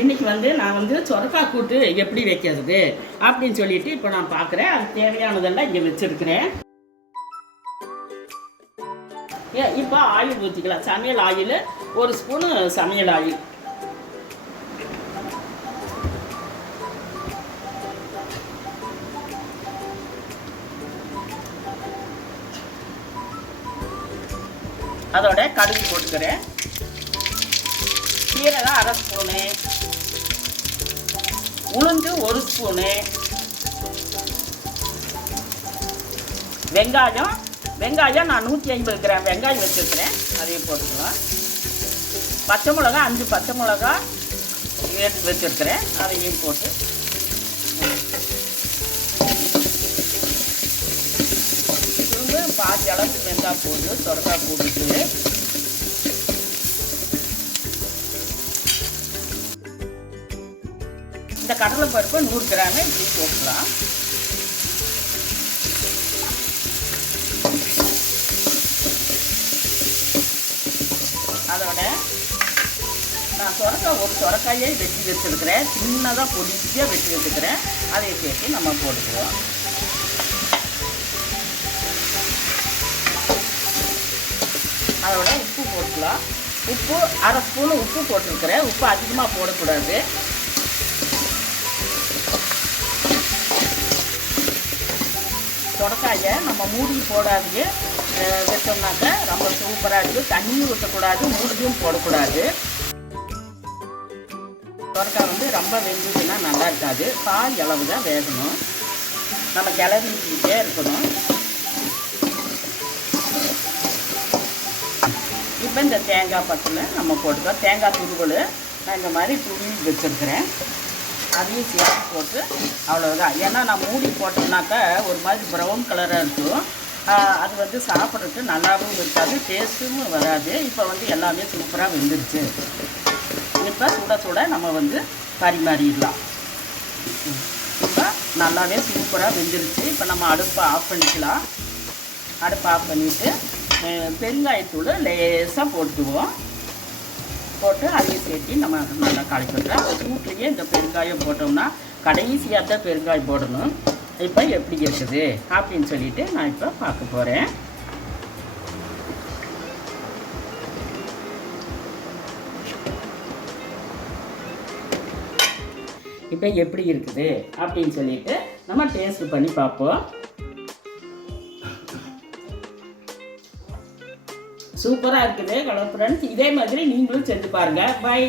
இன்றைக்கி நான் சொரக்காய் கூட்டு எப்படி வைக்கிறது அப்படின்னு சொல்லிட்டு இப்போ நான் பார்க்குறேன். அதுக்கு தேவையானதெல்லாம் இங்கே வச்சுருக்கிறேன். இப்போ ஆயில் ஊற்றிக்கலாம். சமையல் ஆயில் 1 ஸ்பூனு சமையல் ஆயில். அதோட கடுகு போட்டுக்கிறேன். சீரகம் 1/2 ஸ்பூனு, உளுந்து 1 ஸ்பூனு, வெங்காயம் நான் 150 கிராம் வெங்காயம் வச்சுருக்கிறேன், அதையும் போட்டுக்கலாம். பச்சை மிளகா 5 பச்சை மிளகா எடுத்து வச்சுருக்கிறேன், அதையும் போட்டு திரும்ப பாதி அளவுக்கு வெங்காயம் போட்டு சொரக்காய் போட்டுட்டு இந்த கடலைப்பருப்பு 100 கிராம் இப்படி போட்டுக்கலாம். அதோட நான் ஒரு சொரக்காயை வெட்டி வச்சுருக்கிறேன், சின்னதாக பொடியாக வெட்டி வச்சுக்கிறேன், அதை சேர்த்து நம்ம போட்டுக்குவோம். அதோட உப்பு போட்டுக்கலாம். உப்பு 1/2 ஸ்பூனு உப்பு போட்டிருக்கிறேன். உப்பு அதிகமாக போடக்கூடாது. சொரக்காயை நம்ம மூடி போடாது வச்சோம்னாக்க ரொம்ப சூப்பராக இருக்குது. தண்ணியும் ஊற்றக்கூடாது, மூடியும் போடக்கூடாது. சொரக்காய் ரொம்ப வெந்ததுன்னா நல்லா இருக்காது. பால் அளவு தான் வேகணும். நம்ம கிளறிக்கிட்டே இருக்கணும். இப்போ இந்த தேங்காய் பத்தில் நம்ம போட்டுக்கலாம். தேங்காய் துருவல் நான் இந்த மாதிரி துருவி வச்சுருக்கிறேன், அதையும் சேர்த்து போட்டு அவ்வளோதான். ஏன்னா நான் மூடி போட்டோம்னாக்கா ஒரு மாதிரி ப்ரௌன் கலராக இருக்கும். அது சாப்பிட்றதுக்கு நல்லாவும் இருக்காது, டேஸ்ட்டும் வராது. இப்போ எல்லாமே சூப்பராக வெந்துருச்சு. இப்போ சுட நம்ம பரிமாறிடலாம். இப்போ நல்லாவே சூப்பராக வெந்துருச்சு. இப்போ நம்ம அடுப்பை ஆஃப் பண்ணிக்கலாம். அடுப்பை ஆஃப் பண்ணிவிட்டு பெருங்காயத்தூள் லேசாக போட்டுக்குவோம். போட்டு அதையும் சேர்த்து நம்ம நல்லா கலக்கி விட்டுறோம். சூட்லேயே இந்த பெருங்காயம் போட்டோம்னா கடைசியாக தான் பெருங்காயம் போடணும். இப்போ எப்படி இருக்குது அப்படின்னு சொல்லிட்டு நான் இப்போ பார்க்க போகிறேன். இப்போ எப்படி இருக்குது அப்படின்னு சொல்லிட்டு நம்ம டேஸ்ட் பண்ணி பார்ப்போம். சூப்பராக இருக்குது. ஹலோ ஃப்ரெண்ட்ஸ், இதே மாதிரி நீங்களும் செஞ்சு பாருங்கள். பை.